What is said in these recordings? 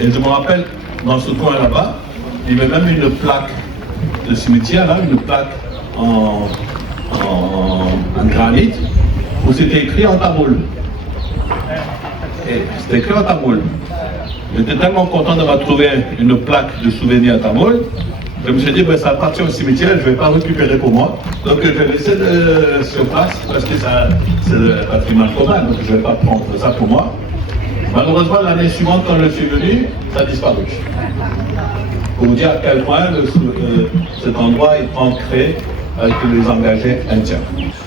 Et je me rappelle, dans ce coin là-bas, il y avait même une plaque de cimetière, là, une plaque en granit, où c'était écrit en tamoul. C'était écrit en tamoul. J'étais tellement content d'avoir trouvé une plaque de souvenir à tamoul. Je me suis dit, ben, ça appartient au cimetière, je ne vais pas récupérer pour moi. Donc je vais laisser sur place parce que c'est le patrimoine commun, donc je ne vais pas prendre ça pour moi. Malheureusement, l'année suivante, quand je suis venu, ça a disparu. Pour vous dire à quel point cet endroit est ancré avec les engagés indiens.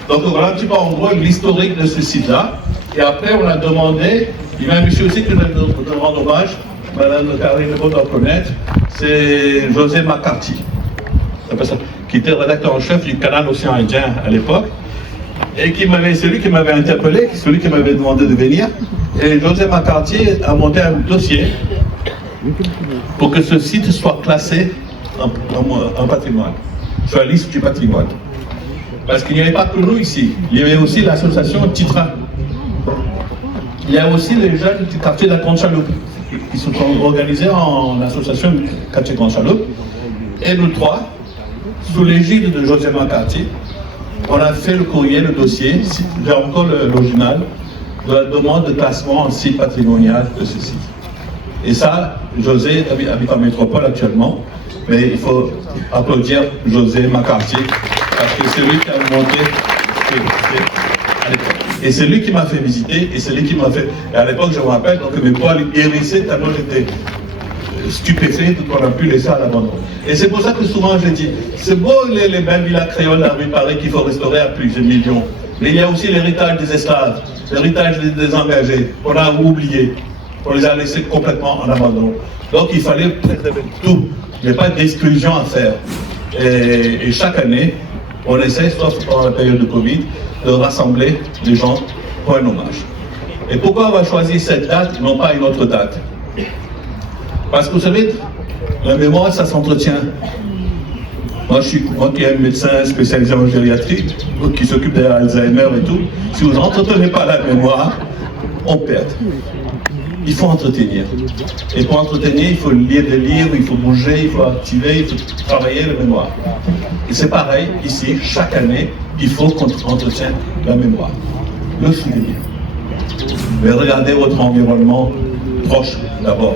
Donc voilà un petit peu en gros l'historique de ce site-là. Et après, on a demandé, il y a un monsieur aussi que je rends hommage, Madame Karine doit connaître, c'est José McCarthy, qui était rédacteur en chef du Canal Océan Indien à l'époque, et c'est lui qui m'avait interpellé, celui qui m'avait demandé de venir. Et José McCarthy a monté un dossier pour que ce site soit classé en patrimoine, sur la liste du patrimoine. Parce qu'il n'y avait pas que nous ici, il y avait aussi l'association Titra. Il y a aussi les jeunes du quartier de la Grande Chaloupe qui se sont organisés en association quartier Grande Chaloupe. Et nous trois, sous l'égide de José McCarthy, on a fait le courrier, le dossier, j'ai encore l'original, de la demande de classement en site patrimonial de ce site. Et ça, José habite en métropole actuellement, mais il faut applaudir José McCarthy, parce que c'est lui qui a monté à l'époque. Et c'est lui qui m'a fait visiter, et c'est lui qui m'a fait... Et à l'époque, je me rappelle, donc mes poils hérissaient tellement j'étais stupéfait qu'on a pu laisser à l'abandon. Et c'est pour ça que souvent je dis, c'est beau les belles villas créoles de la rue Paris qu'il faut restaurer à plusieurs millions. Mais il y a aussi l'héritage des esclaves, l'héritage des engagés, qu'on a oublié. On les a laissés complètement en abandon. Donc il fallait préserver tout. Il n'y a pas d'exclusion à faire. Et chaque année, on essaie, sauf pendant la période de Covid, de rassembler les gens pour un hommage. Et pourquoi on va choisir cette date, non pas une autre date? Parce que vous savez, la mémoire, ça s'entretient. Moi qui est un médecin spécialisé en gériatrie, qui s'occupe d'Alzheimer et tout, si vous n'entretenez pas la mémoire, on perd. Il faut entretenir. Et pour entretenir, il faut lire des livres, il faut bouger, il faut activer, il faut travailler la mémoire. Et c'est pareil, ici, chaque année, il faut qu'on entretienne la mémoire. Le souvenir. Mais regardez votre environnement proche d'abord.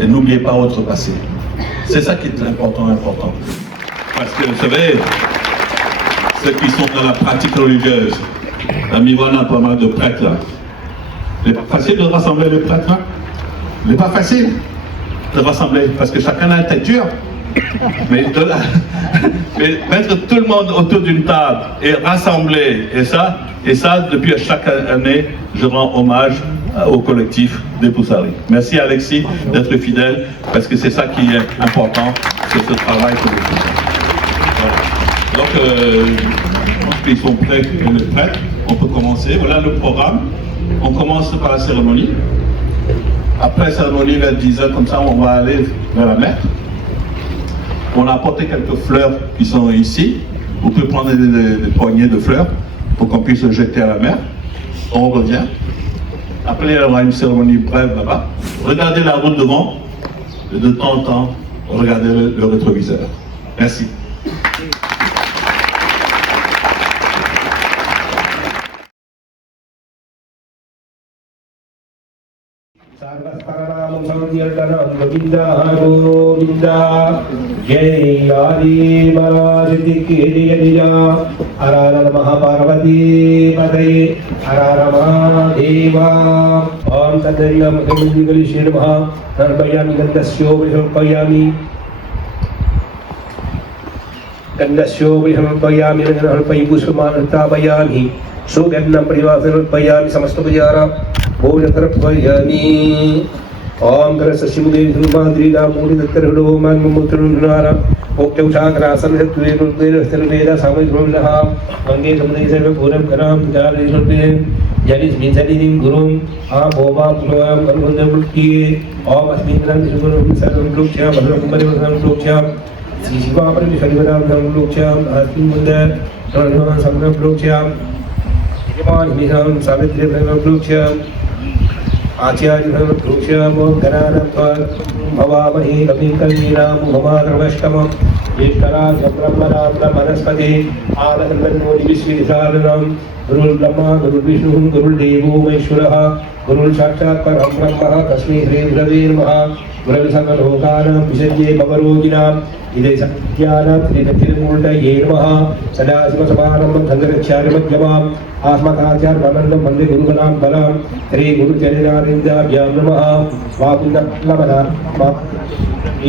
Et n'oubliez pas votre passé. C'est ça qui est important. Parce que vous savez, ceux qui sont dans la pratique religieuse, à Mivoine a pas mal de prêtres là. Il n'est pas facile de rassembler les prêtres là. Il n'est pas facile de rassembler, parce que chacun a une tête dure. Mais mettre tout le monde autour d'une table et rassembler, et ça, depuis chaque année, je rends hommage au collectif des Poussari. Merci Alexis d'être fidèle, parce que c'est ça qui est important, c'est ce travail que vous faites. Voilà. Donc, je pense qu'ils sont prêts, les prêtres, on peut commencer. Voilà le programme. On commence par la cérémonie. Après la cérémonie, vers 10h, comme ça, on va aller vers la mer. On a apporté quelques fleurs qui sont ici. Vous pouvez prendre des poignées de fleurs pour qu'on puisse les jeter à la mer. On revient. Après, il y aura une cérémonie brève là-bas. Regardez la route devant. Et de temps en temps, regardez le rétroviseur. Merci. जय आदि महाराज की जय हर हर महापार्वती पतये हर हर महादेवा ओम तद्दैव मंगली श्री नमः नर्पयामि गन्धस्यो विहल्पयामि नर्पयि पुष्पमानतापयामि सुगन्धं परिवासनर्पयामि समस्तोपचारा भोजनर्पयामि ओम करसशिमुदेवी धूमाद्रीदा मूली दत्तरहडो मानमुत्रनुनारा ओक्चौषाकरासन सत्वेरुद्वेरस्तरुवेदा सामयद्रोमिनः मंगे समुदय सर्वपूरं करां जालेशुर्वे जलिस विचलिनिं गुरुं भोमा पुनोयं करुणदमुक्तिये ओम अस्मिन् सुगुरुं सर्वं लोक्ष्यां भद्रं परिवर्तनं लोक्ष्यां शिवापरं शरीरं लोक्ष्यां अस्मिन् मुद्दे संग्रह लोक्ष्यां यमान् मिहां सावित्र्यं लोक्ष्यां आचार्यभ्रूष्यामो गणानत्वात् भवामहे कविं कवीनां भवाद्रवष्टमं ज्येष्ठराजं ब्रह्मणां ब्रह्मणस्पते आनन्दन्नोति विश्वविधारणं गुरुर्ब्रह्मा गुरुर्विष्णुः गुरुर्देवो महेश्वरः गुरुर्साक्षात् परं ब्रह्म तस्मै श्रीगुरवे नमः गुरवे सकललोकानां विसर्जे भवरोगिणाम् इदे सत्यानां त्रिदक्षिणमूर्तये नमः सदाशिवसमारम्भं शङ्कराचार्यमध्यमाम् आस्मदाचार्यमनन्दं वन्दे गुरुगणां बलां श्रीगुरुचरणारिन्द्राभ्यां नमः स्वापुण्यप्लवना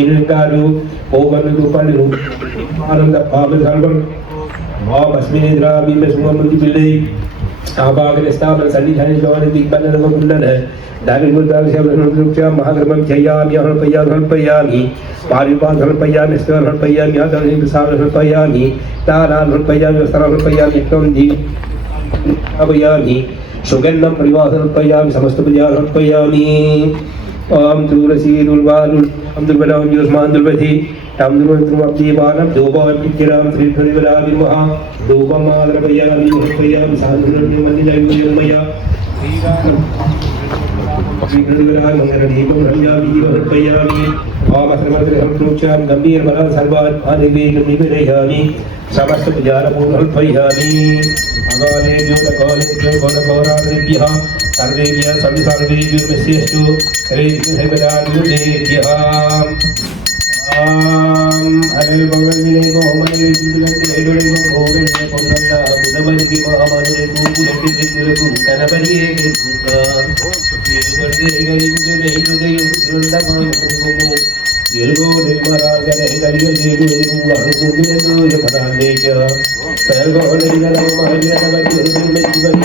ఈనుగారు ఓవన్ను పళ్ళు ఆనంద పాప సర్వం వామస్మినేద్రా బిమ్మ సుమముది పిల్లై ఆభాగన స్థాపన సన్నిధాన జవాన దిగ్బంధన కుండన దాని ముద్రాల సేవనుక్ష మహాగ్రమం చయామి హల్పయామి పారిపాధల్పయామి స్థలల్పయామి ఆదర్శ సాధల్పయామి తారాల్పయామి వస్త్రాల్పయామి త్వం అభయామి సుగంధం పరివాసల్పయామి సమస్త పూజాల్పయామి ओम तुलसी दुर्वालुल हम दुर्बलाम योस्मान दुर्वधि हम दुर्वंत्रम अब्दीवानम दोबा पिक्किराम श्रीधरिवरावि महा दोबमाद्रवयामि हृपयामि साधुर्य मल्लिजयमया श्रीधरिवरावि मंगलदीपं रम्यामि हृपयामि ओम सर्वत्र प्रोक्षाम गंभीर बला सर्वात् आदिवेग निवेदयामि समस्त पुजारपूर्ण हृपयामि अगाले ज्योतकाले ज्योतकोरादिभ्यः सर्वेभ्यः सर्वेभ्यो नमस्तेस्तु हरेभ्यः हरे भगवन्ने गोमने विद्युलते हेडोले गोगणे कोन्नदा बुधमनिके महामनुरे कुलके कुलकु कनबरिये केतुका येवडे गरिबुदे मेहिदे युद्धा कोमो येलगो निर्मराजने गरिबे देवु अनुकुंदिनेंदो यपदानेक तयगो लेनला महाजन नवति में जीवन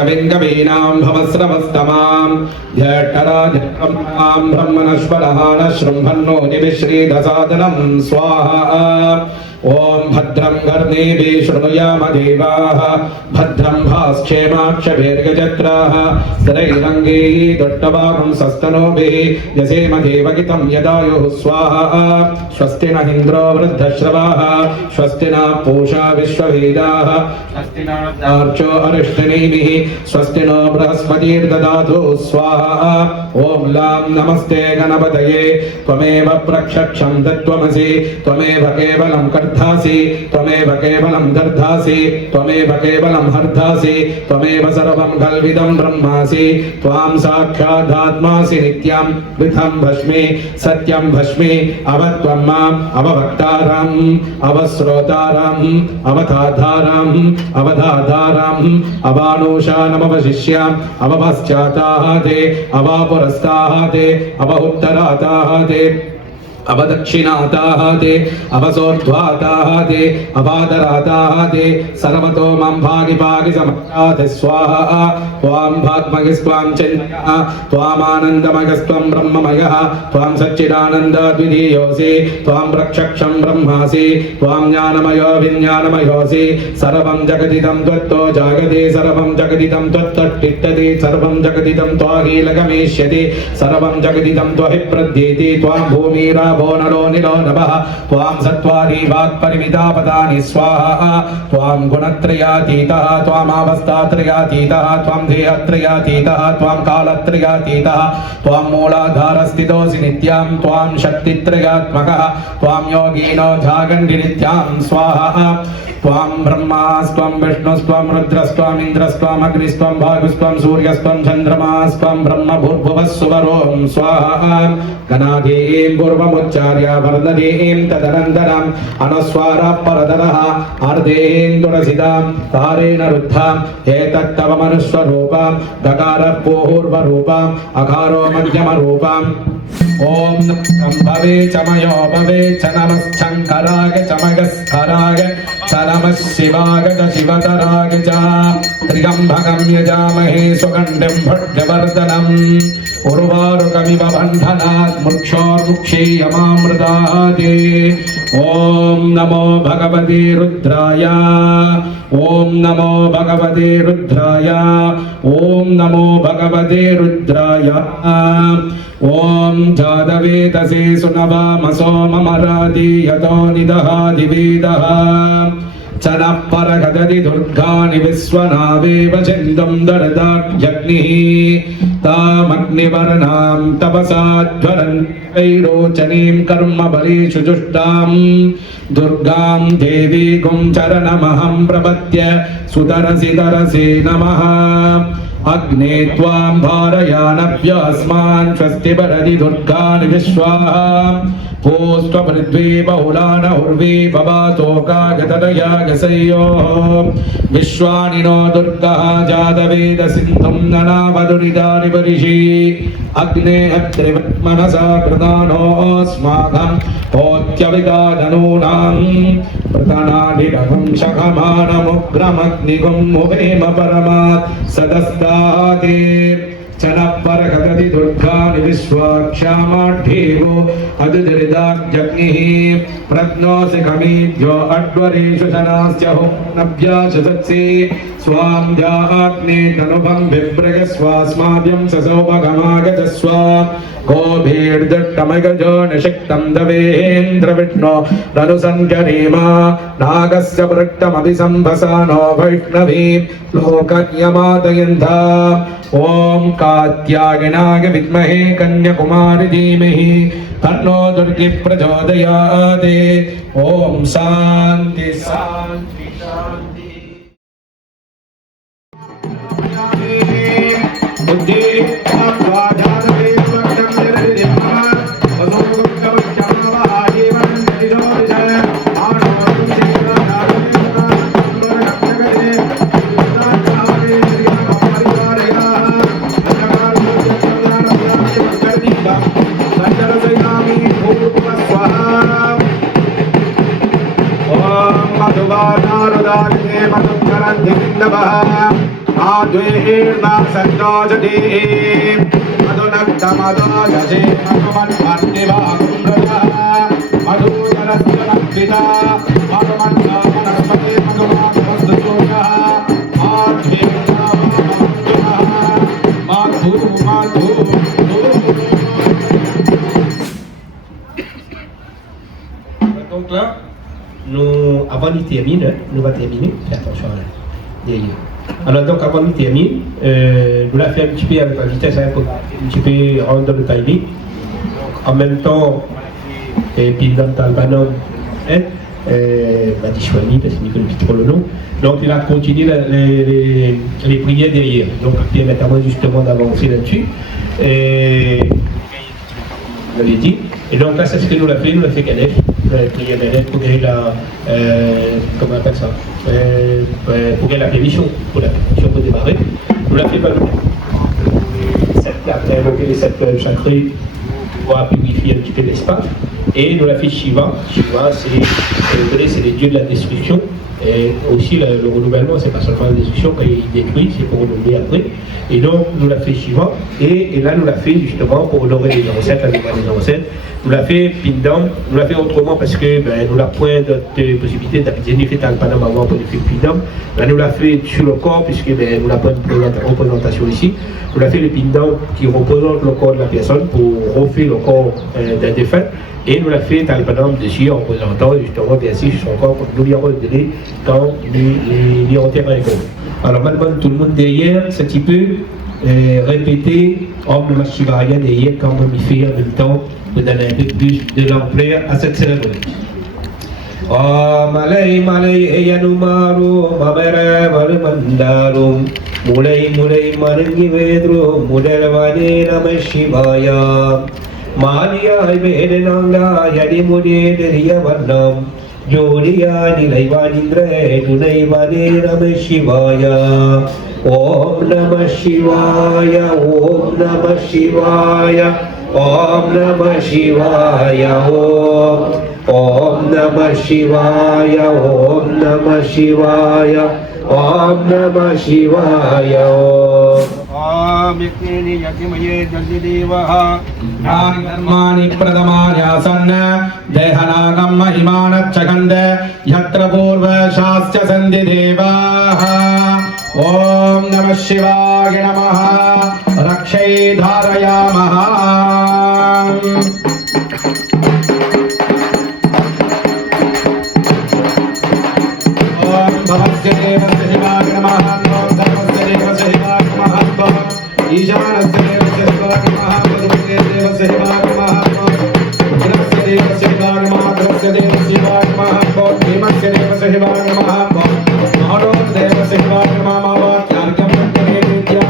कविं कवीनां भवस्रवस्तमां ज्येष्ठराजं ब्रह्मणस्पदः न शृण्वन्नो निविश्रीदसादनं स्वाहा ओम भद्रं कर्णेभिः शृणुयाम देवाः भद्रं भास्क्षेमाक्षभिर्गजत्राः स्थिरैरङ्गैः दुष्टवागं सस्तनूभिः यसेम देवगितं यदायुः स्वाहा स्वस्ति न इन्द्रो वृद्धश्रवाः स्वस्ति न पूषा विश्ववेदाः स्वस्ति न आर्चो अरिष्टनेमिः स्वस्ति नो बृहस्पतिर्ददातु स्वाहा ओम लां नमस्ते गणपतये त्वमेव प्रत्यक्षं तत्त्वमसि त्वमेव केवलं कर्तासि त्वमेव केवलं दर्धासि त्वमेव केवलं हर्तासि त्वमेव सर्वं कल्विदं ब्रह्मासि त्वां साक्षादात्मासि नित्यं विधं भस्मि सत्यं भस्मि अवत्वं माम् अववक्तारम् अवश्रोतारम् अवधाधारम् अवधाधारम् अवानुषानमवशिष्याम् अवपश्चाताः ते अवापुरस्ताः ते अवउत्तराताः ते अवदक्षिणाताः ते अवसोर्ध्वाताः ते अवादराताः ते सर्वतो मां भागि भागि समर्पयामि स्वाहा त्वां भाग्मयस्त्वां चन्द्रः त्वामानन्दमयस्त्वं ब्रह्ममयः त्वां सच्चिदानन्दद्वितीयोऽसि त्वां प्रत्यक्षं ब्रह्मासि त्वां ज्ञानमयो विज्ञानमयोऽसि सर्वं जगदिदं त्वत्तो जागते सर्वं जगदिदं त्वत्तट्टिष्ठति सर्वं जगदिदं त्वाहीलगमिष्यति सर्वं जगदिदं त्वहि प्रद्येति त्वां भूमिरा नभो नरो निलो नभः त्वां सत्त्वानि वाक्परिमितापदानि स्वाहा त्वां गुणत्रयातीतः त्वामावस्थात्रयातीतः त्वां देहत्रयातीतः त्वां कालत्रयातीतः त्वां मूलाधारस्थितोऽसि नित्यां त्वां शक्तित्रयात्मकः त्वां योगिनो जागण्डिनित्यां स्वाहा त्वां ब्रह्मास्त्वं विष्णुस्त्वं रुद्रस्त्वम् इन्द्रस्त्वम् अग्निस्त्वं वायुस्त्वं सूर्यस्त्वं चन्द्रमास्त्वं ब्रह्म भूर्भुवस्सुवरों स्वाहा गणाधीं पूर्वमुच्चार्य वर्णधीं तदनन्तरम् अनुस्वारः परतरः अर्धेन्दुरसितां तारेण रुद्धाम् एतत्तव मनुष्यरूपां दकारः पूर्वरूपाम् अकारो मध्यमरूपाम् ॐ भवे च मयो भवे च नमश्चङ्कराय च मगस्कराय च नमः शिवाय च शिवतराय च त्र्यम्बकं यजामहे सुगन्धिं भट्टवर्धनम् उर्वारुकमिव बन्धनात् मुक्षोर्मुक्षीयमामृतादि ॐ नमो भगवते रुद्राय ॐ नमो भगवते रुद्राय ॐ नमो भगवते रुद्राय ॐ जातवेदसे सुनवामसो ममरादि यतो निदहादिवेदः च नः परगदति दुर्गाणि विश्वनावेव चिन्तुं दरदाग्निः तामग्निवर्णां तपसाध्वरन्वैरोचनीं कर्मबलेषु जुष्टां दुर्गां देवीगुं चरणमहं प्रपद्य सुतरसि तरसे नमः अग्ने त्वां भारयानभ्यस्मान् स्वस्ति भरति दुर्गाणि विश्वाः पूस्त्वपृथ्वी बहुलान उर्वी भवातो कागतरयागसयोः विश्वानि नो दुर्गः जातवेद सिन्धुं ननावदुरितानि परिषि अग्ने अत्रिवत्मनसा कृतानोऽस्माकं होत्यविदानूनां प्रतनादिडगं शखमानमुग्रमग्निगुं मुहेम परमात् सदस्ताते च नः परगदति दुर्गाणि विश्वाक्षामाढ्येवो अदुदरिदाग्निः प्रज्ञोऽसि कमीभ्यो अड्वरेषु शनास्य होम्नभ्याशसत्सि स्वां जाग्ने तनुभं विप्रगस्वास्माभ्यं ससौभगमागतस्व गोभीर्दट्टमगजो निषिक्तं दवेन्द्रविष्णो रनुसञ्जनेमा नागस्य वृत्तमभिसम्भसानो वैष्णवी लोकन्यमातयन्ता ॐ कात्यायनाय विद्महे कन्याकुमारि धीमहि तन्नो दुर्गी प्रचोदयात् ॐ शान्ति शान्ति शान्ति बुद्धि Donc là, nous, avant de terminer, nous va terminer. Fais attention là, derrière. Alors donc avant de terminer, nous l'avons fait un petit peu avec la vitesse, un petit peu rendre dans le timing. En même temps, et puis dans le Talbanon, Matishwani, parce qu'il connaît trop le nom. Donc il a continué les prières derrière. Donc il permet justement d'avancer là-dessus. Et vous l'avez dit. Et donc là, c'est ce que nous l'avons fait. Nous l'avons fait Ganesh. Prière Ganesh pour gagner la. Comment on appelle ça, pour gagner la permission. Pour la permission pour démarrer. Nous l'avons fait les 7 chakras pour purifier un petit peu l'espace. Et nous l'avons fait Shiva. Shiva, c'est les dieux de la destruction. Et aussi le renouvellement, c'est pas seulement la destruction, quand il détruit, c'est pour renouveler après. Et donc nous l'a fait Shiva, et là nous l'a fait justement pour honorer les ancêtres, la mémoire des ancêtres. Nous l'a fait Pindam, nous l'a fait autrement parce que nous l'a point d'autres possibilités d'habiter fait dans le Panama avant pour faire Pindam. Là nous l'a fait sur le corps puisque nous l'a pas une représentation ici. Nous l'a fait le Pindam qui représente le corps de la personne pour refaire le corps d'un défunt. Et nous l'avons fait dans le panneau dessus en présentant justement bien sûr son corps pour nous lui redonner quand il est en terrain. Alors maintenant tout le monde derrière, c'est un petit peu répéter Om Namah Shivaya derrière quand on y fait en même temps pour donner un peu plus de l'ampleur à cette cérémonie. Om Malay Malay Eyanumaru Mamara Valumandarum Mulay Mulay Marangi Vedru Mudalavane Namah Shivaya Maliya Vedananga Yadi Mude Deriyavanam Jodiya Nilaivanindra Tunaivane Namah Shivaya Om Namah Shivaya Om Namah Shivaya Om Namah Shivaya Om Namah Shivaya Om Namah Shivaya Om Namah Shivaya Om Yakni Yakimaya Jandidevaha Nani Dharmani Pradhamanya Dehanagam Mahimana Chakanda Yatra Purva Shasya Sandhi Devaha Om Namah Shivaya Namaha Rakshay Dharayamaha Om Bhavasya Devasya Shivaya Namaha Om Dharmasya Devasya Shivaya Namaha Om Ishanasya Devasya Shivaya Namaha Padmukhe Devasya Shivaya Namaha Om Ugrasya Devasya Shivaya Namaha Ugrasya Devasya Shivaya Namaha Om Bhimasya Devasya Shivaya Namaha Om Maharod Devasya Shivaya Namaha Om Yargyam Vidya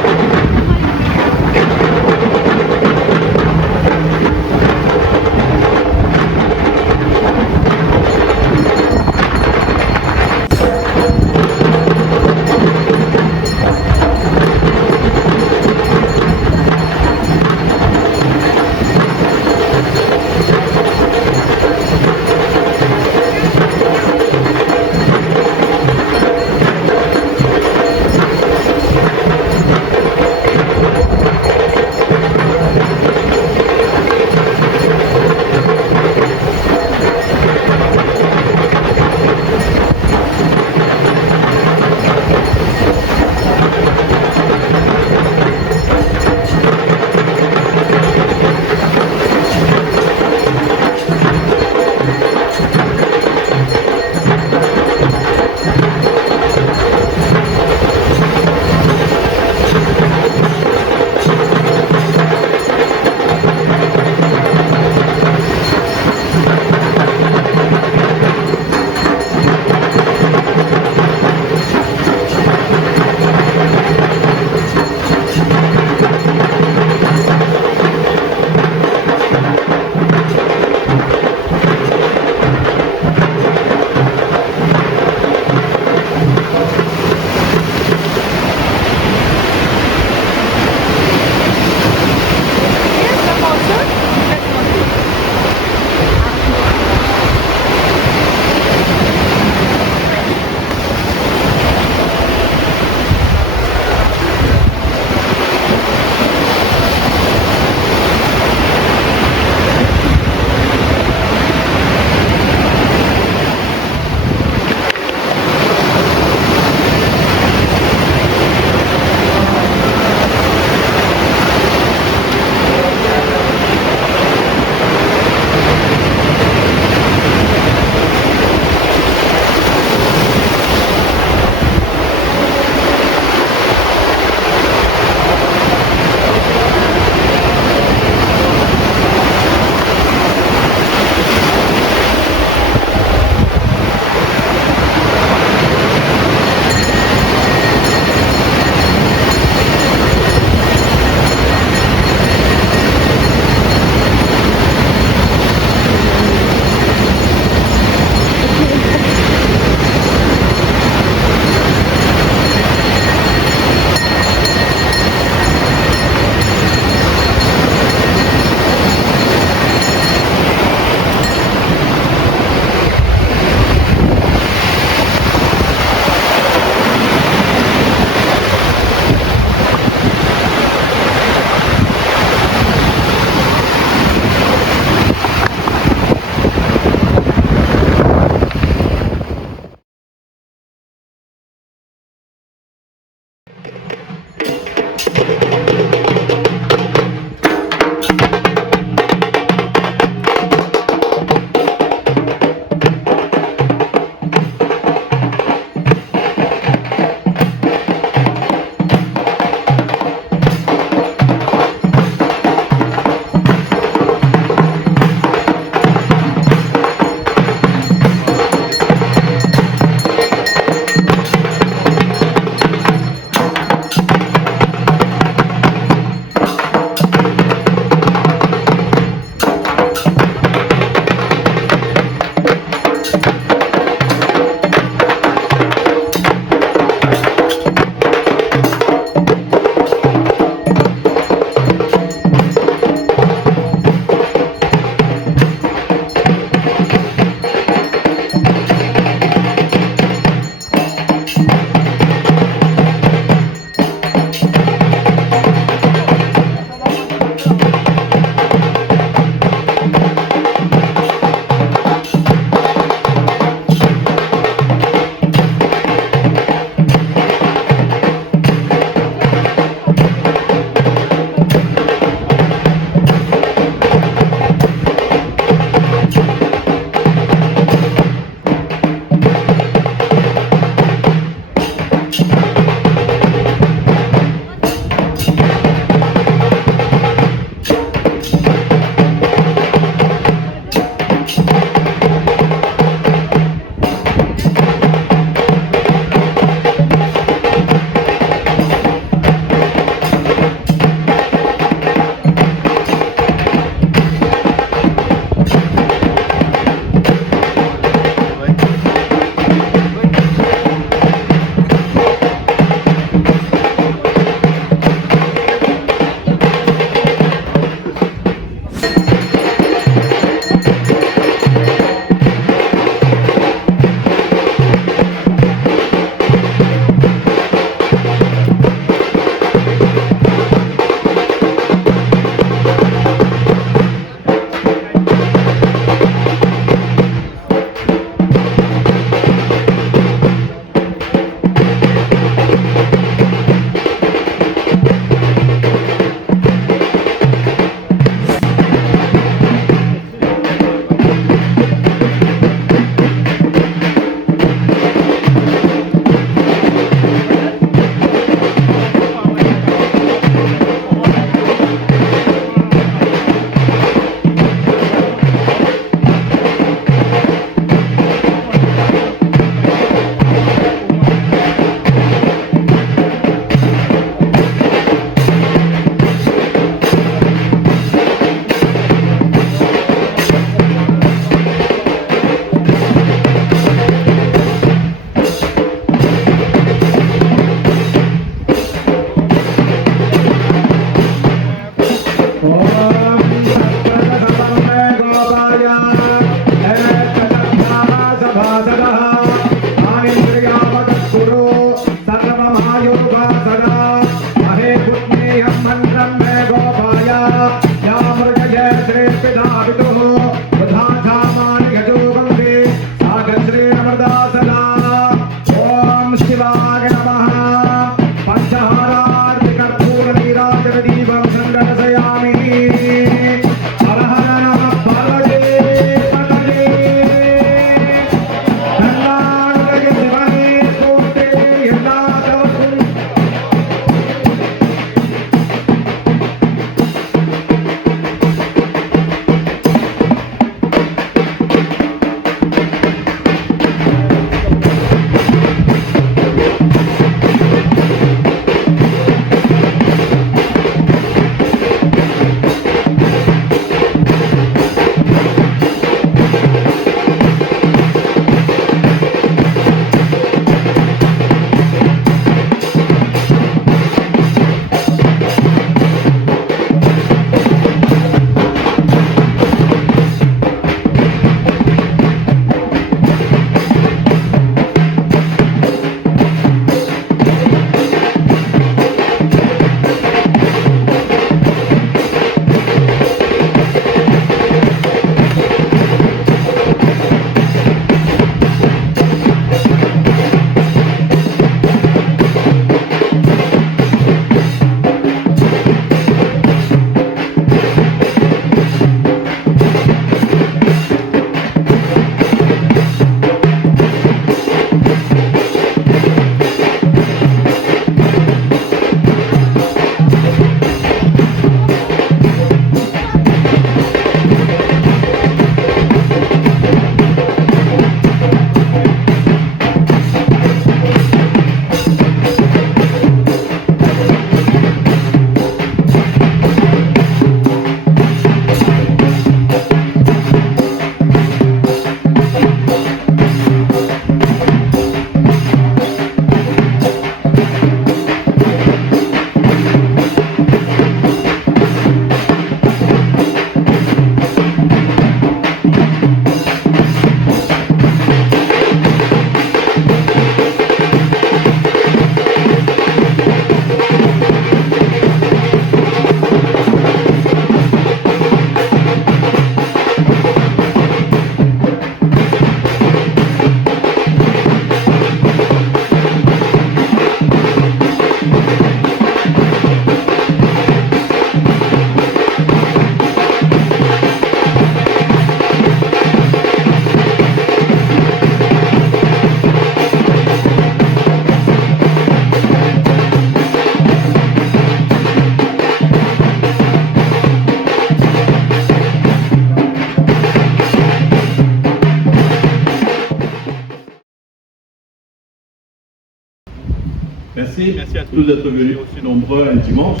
Merci à tous d'être venus aussi nombreux un dimanche.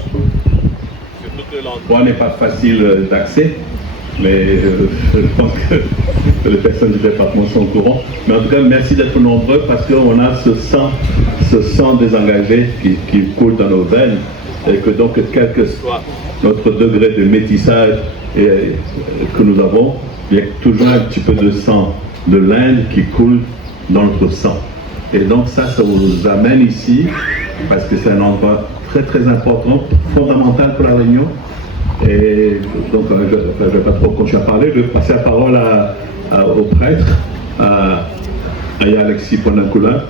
Surtout que l'endroit n'est pas facile d'accès, mais je pense que les personnes du département sont au courant. Mais en tout cas, merci d'être nombreux parce qu'on a ce sang désengagé qui coule dans nos veines et que donc, quel que soit notre degré de métissage que nous avons, il y a toujours un petit peu de sang de l'Inde qui coule dans notre sang. Et donc ça vous amène ici, parce que c'est un endroit très très important, fondamental pour la Réunion. Et donc je ne vais pas trop continuer à parler, je vais passer la parole au prêtre, à Alexis Ponakula,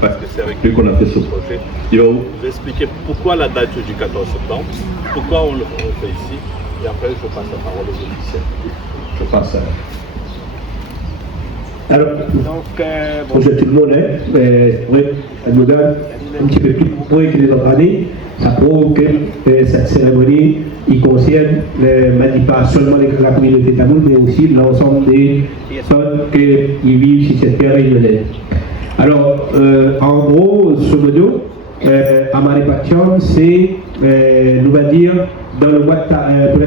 parce que c'est avec lui qu'on a fait ce projet. Il va vous expliquer pourquoi la date du 14 septembre, pourquoi on le fait ici, et après je passe la parole aux officiels. Je passe à... Alors, bonjour tout le monde, oui, elle me donne un petit peu plus pour que les autres années, ça prouve que cette cérémonie, il concerne pas seulement la communauté tamoule, mais aussi l'ensemble des personnes qui vivent sur cette terre réunionnaise. Alors, en gros, ce modo, Amaripatian, c'est, on va dire, dans le mois de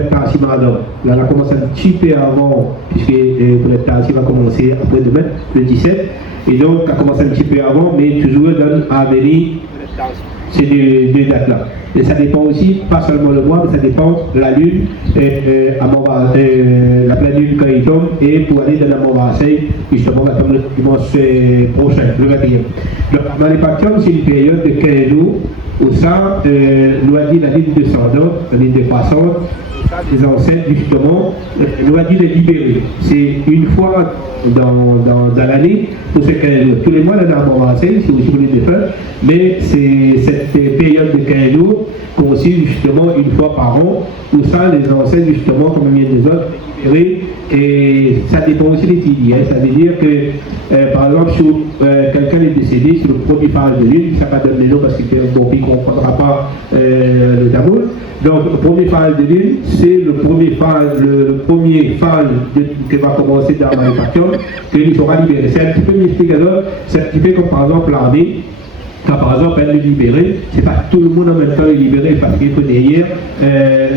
Tarsimadon. Là, on a commencé un petit peu avant, puisque le Tarsim va commencer après-demain, le 17. Et donc, on a commencé un petit peu avant, mais toujours dans Avenir, ces deux dates-là. Et ça dépend aussi, pas seulement le mois, mais ça dépend de la lune, la pleine lune quand il tombe, et pour aller dans la Montmarseille, justement, va tomber le dimanche prochain, le 21. Donc, Amaripatian, c'est une période de 15 jours. Au sein, nous a dit la ligne descendante, la ligne décroissante, les ancêtres, justement, nous a dit les libérer. C'est une fois dans l'année, pour ce 15 jours. Tous les mois, là, dans Marseille, c'est aussi pour les défunts, mais c'est cette période de 15 jours consiste justement une fois par an, où ça, les ancêtres, justement, comme il y a des autres, libérés. Et ça dépend aussi des tidis. Ça veut dire que, par exemple, si quelqu'un est décédé sur le premier phase de lune, ça va donner le nom parce qu'il ne comprendra pas le tamoul. Donc, le premier phase de lune, c'est le premier phase qui va commencer dans la répartition, que lui sera libéré. C'est un petit peu m'expliquer alors, c'est un petit peu comme par exemple l'armée. Quand par exemple elle est libérée, c'est pas tout le monde en même temps est libéré parce qu'il faut derrière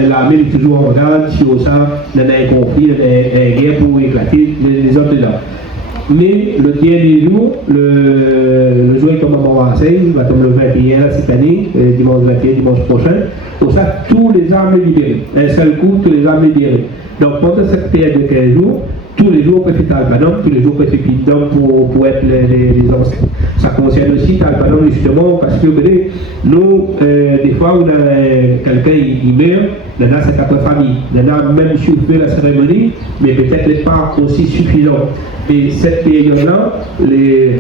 l'armée est toujours en garde, si au sein il y a un conflit, il y a une guerre pour éclater les autres là. Mais le dernier jour, le jour est comme à Marseille, il va tomber le 21 cette année, dimanche 21, dimanche prochain. Pour ça, tous les armes libérées. Un seul coup, tous les armes libérées. Donc pendant cette période de 15 jours, tous les jours, on peut faire Talpadon, tous les jours, on peut faire Pindon pour être les ancêtres. Ça concerne aussi Talpadon, justement, parce que, vous voyez, nous, des fois, on a quelqu'un, il meurt, il y en a sa quatre familles. Il y en a même si on fait la cérémonie, mais peut-être pas aussi suffisant. Et cette période-là,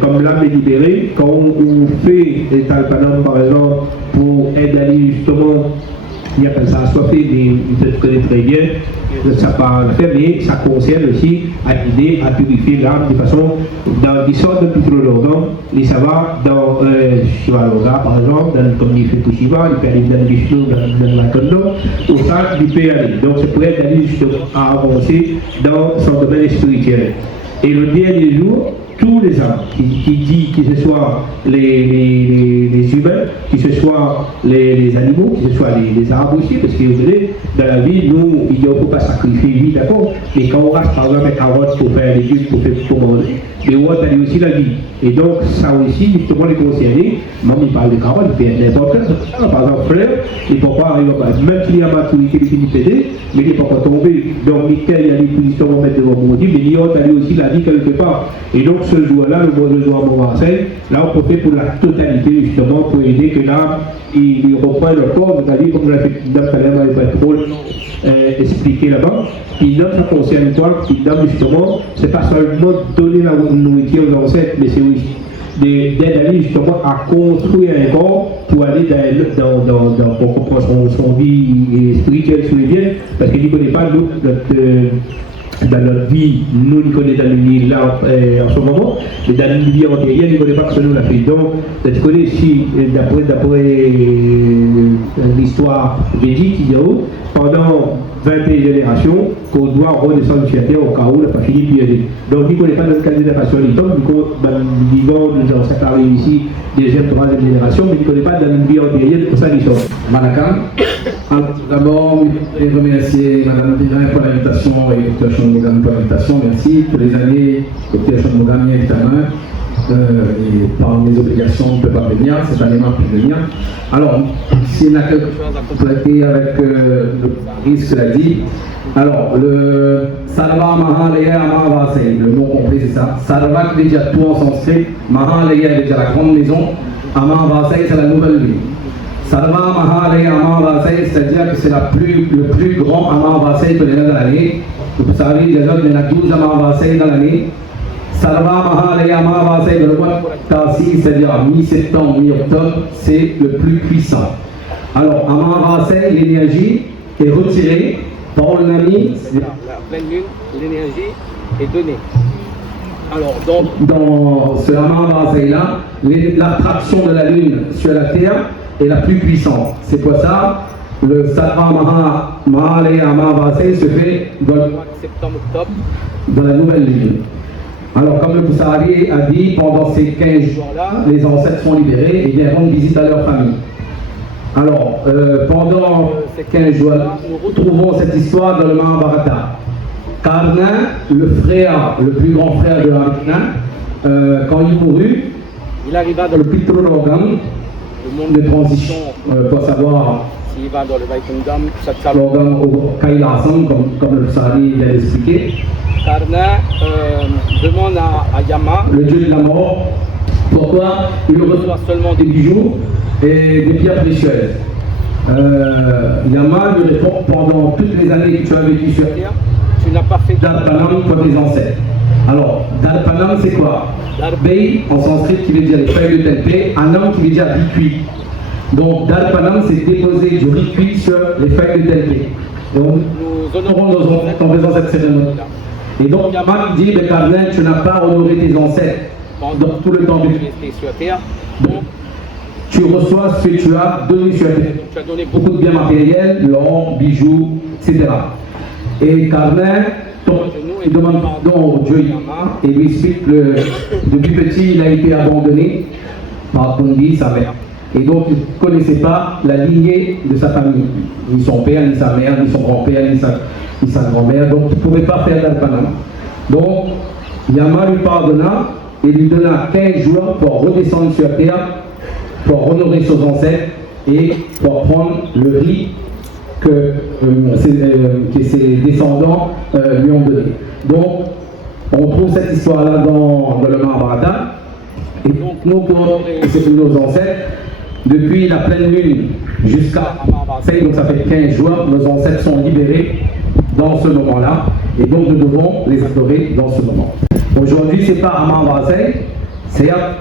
comme l'âme est libérée, quand on fait des Talpadon, par exemple, pour aider justement, il appelle ça assoiffé, mais peut-être connaît très bien, ça part le faire, mais ça concerne aussi à aider à purifier l'âme de façon, dans des sortes de Pitrolorgan, et ça va dans Shiva Loga, par exemple, comme il fait tout Shiva, il peut aller dans le Vishnu, dans la Kondo, au sein du peut aller. Donc ça pourrait être aller justement à avancer dans son domaine spirituel. Et le dernier jour, tous les âmes, qui dit que ce soit les humains, que ce soit les animaux, que ce soit les arbres aussi, parce que vous savez, dans la vie, nous, il ne faut pas sacrifier, oui, d'accord, mais quand on reste par exemple avec carottes pour faire les légumes, pour manger, mais on va aller aussi la vie. Et donc, ça aussi, justement, les concernés, même il parle de carottes, il fait n'importe quoi, par exemple, fleurs, il ne faut pas arriver, même s'il y a maturité, il finit pédé, mais il ne faut pas tomber. Donc, il y a des positions à mettre devant mon Dieu, mais il y a aussi la vie quelque part. Et donc, ce jour-là, le jour à Marseille, là, on peut faire pour la totalité, justement, pour aider que l'âme, il reprend le corps, c'est-à-dire, comme l'a fait Pindam, ça n'avait pas trop expliqué là-bas. Pindam, ça concerne quoi? Pindam, justement, c'est pas seulement donner la nourriture aux ancêtres, mais c'est aussi d'aller justement à construire un corps pour aller pour comprendre son vie spirituelle sur les biens, parce qu'il ne connaît pas dans notre vie, nous ne connaissons dans le vie là en ce moment, mais dans une vie antérieure, nous ne connaissons pas que ce nous l'a fait. Donc, tu connais si, d'après l'histoire védique, pendant 21 générations, qu'on doit redescendre sur terre au cas où la famille puis donc il ne connaît pas notre candidature du temps, du coup, nous avons séparé ici deuxième, troisième génération, mais il ne connaît pas dans une vie antérieure pour ça qu'ils sont. Malakam. D'abord, je vais remercier Mme Pirin pour l'invitation et Dr. Chonmogam pour l'invitation. Merci pour les années, Dr. Chonmogam est examen. Et par mes obligations, on ne peut pas venir, c'est un élément pour venir. Alors, s'il y a quelque chose à compléter avec le risque l'a dit, alors, le Sarva Mahalaya Amavasai, le nom complet c'est ça. Sarva qui veut dire tout en sanskrit, Mahalaya veut dire la grande maison, Amavasai c'est la nouvelle ville. Sarva Mahalaya Amavasai, c'est-à-dire que c'est le plus grand Amavasai que l'on a dans l'année. Vous savez, déjà, il y en a 12 Amavasai dans l'année. Sarva Mahalaya Amavasai, le mois de Tarsi, c'est-à-dire mi-septembre, mi-octobre, c'est le plus puissant. Alors, Amavasai, l'énergie est retirée par le Nami. La pleine lune, l'énergie est donnée. Alors, donc, dans ce Amavasai-là, l'attraction de la lune sur la terre est la plus puissante. C'est pour ça le Sarva Mahalaya Amavasai se fait dans le mois de septembre-octobre, dans la nouvelle lune. Alors, comme le Poussari a dit, pendant ces 15 jours-là, les ancêtres sont libérés et viendront visite à leur famille. Alors, pendant ces 15 jours-là, nous retrouvons cette histoire dans le Mahabharata. Karna, le frère, le plus grand frère de Arjuna, quand il mourut, il arriva dans le Pitrulogam, le monde de transition, pour savoir s'il va dans le Vaikundam, Satsarogam ou Kailasam, comme le Poussari l'a expliqué. Karna demande à Yama, le dieu de la mort, pourquoi il reçoit seulement des bijoux et des pierres précieuses. Yama lui répond, pendant toutes les années que tu as vécu sur terre, tu n'as pas fait d'Alpanam pour tes ancêtres. Alors, d'Alpanam c'est quoi? D'Arbei en sanskrit qui veut dire les feuilles de tempeh, Anam qui veut dire riz cuit. Donc, d'Alpanam c'est déposer du riz cuit sur les feuilles de tempeh. Donc, nous honorons nos ancêtres en faisant cette cérémonie-là. Et donc, Yama dit, Karna, tu n'as pas honoré tes ancêtres pendant tout le temps que tu étais sur terre. Donc, tu reçois ce que tu as donné sur terre. Tu as donné beaucoup de biens matériels, l'or, bijoux, etc. Et Karna, il demande pardon au dieu Yama et lui explique que depuis petit, il a été abandonné par Kundi, sa mère. Et donc, il ne connaissait pas la lignée de sa famille. Ni son père, ni sa mère, ni son grand-père, ni sa grand-mère. Donc, il ne pouvait pas faire d'Alpanam. Donc, Yama lui pardonna et lui donna 15 jours pour redescendre sur terre, pour honorer ses ancêtres et pour prendre le riz que ses descendants lui ont donné. Donc, on trouve cette histoire-là dans le Mahabharata. Et donc, nous, pour honorer nos ancêtres, depuis la pleine lune jusqu'à Amavasai, donc ça fait 15 jours, nos ancêtres sont libérés dans ce moment-là. Et donc, nous devons les adorer dans ce moment. Aujourd'hui, ce n'est pas Amavasai, certes,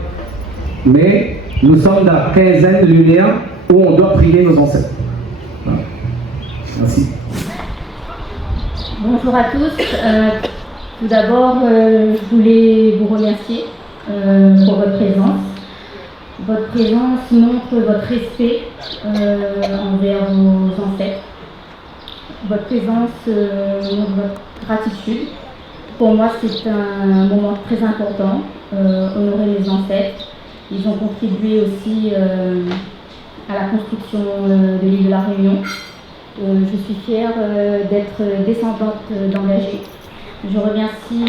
mais nous sommes dans la quinzaine lunaire où on doit prier nos ancêtres. Voilà. Merci. Bonjour à tous. Tout d'abord, je voulais vous remercier pour votre présence. Votre présence montre votre respect envers vos ancêtres. Votre présence montre votre gratitude. Pour moi, c'est un moment très important, honorer mes ancêtres. Ils ont contribué aussi à la construction de l'île de la Réunion. Je suis fière d'être descendante d'engagés. Je remercie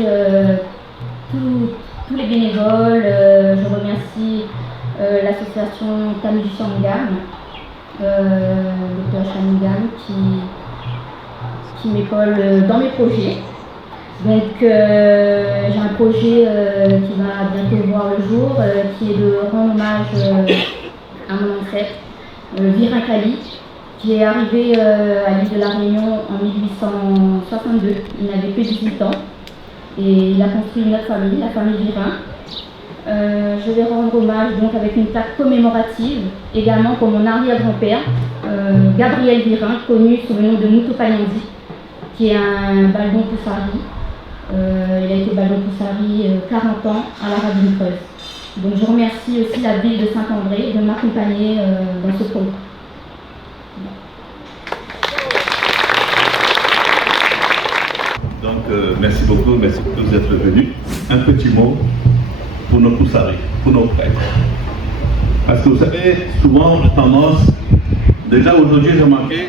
tous les bénévoles, je remercie l'association Tamu Shangam, Dr. Shangam, qui m'épaule dans mes projets. Donc j'ai un projet qui va bientôt voir le jour, qui est de rendre hommage à mon ancêtre, Virin Kali, qui est arrivé à l'île de la Réunion en 1862. Il n'avait que 18 ans et il a construit notre famille, la famille Virin. Je vais rendre hommage donc avec une plaque commémorative, également pour mon arrière-grand-père, Gabriel Virin, connu sous le nom de Moutou Panyandi, qui est un Balgon Poussari. Il a été Balgon Poussari 40 ans à la Ravine Creuse. Donc je remercie aussi la ville de Saint-André de m'accompagner dans ce projet. merci de vous être venus. Un petit mot pour nos poussarés, pour nos prêtres. Parce que vous savez, souvent on a tendance, déjà aujourd'hui j'ai remarqué,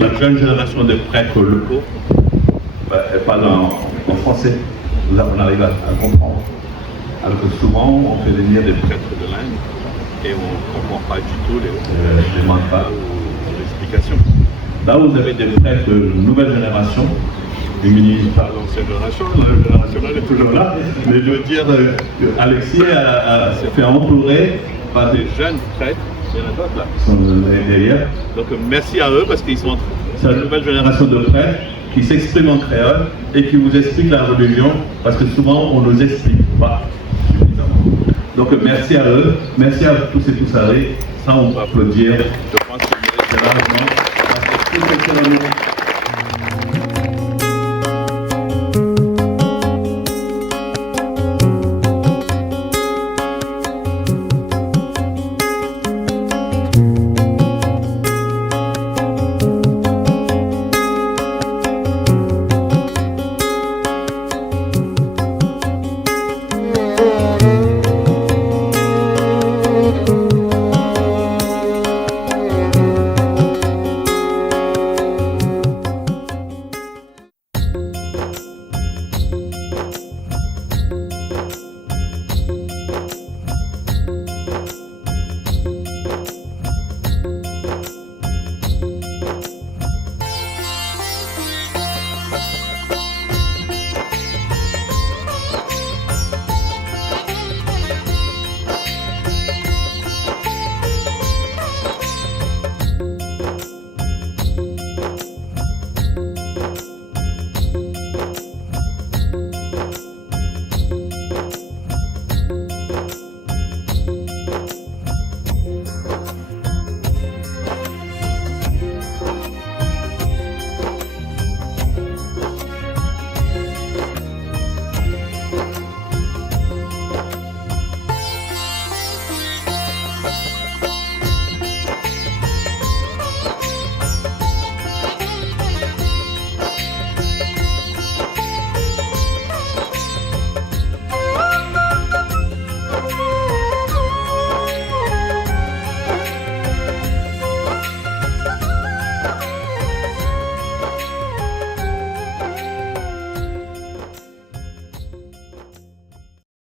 la jeune génération de prêtres locaux, elle parle en français, là on arrive à comprendre. Alors que souvent on fait venir des prêtres de l'Inde et on ne comprend pas du tout les mantras ou les explications. Là vous avez des prêtres de nouvelle génération, féministes par l'ancienne génération, la génération elle est toujours là, mais je veux dire, Alexis s'est fait entourer par des jeunes prêtres, il y en a d'autres là, qui sont derrière. Donc merci à eux parce qu'ils sont, c'est la nouvelle génération de prêtres qui s'expriment en créole et qui vous expliquent la religion parce que souvent on ne nous explique pas suffisamment. Donc merci à eux, merci à tous et tous arrêts, ça on peut applaudir. Je pense que c'est largement parce que tout est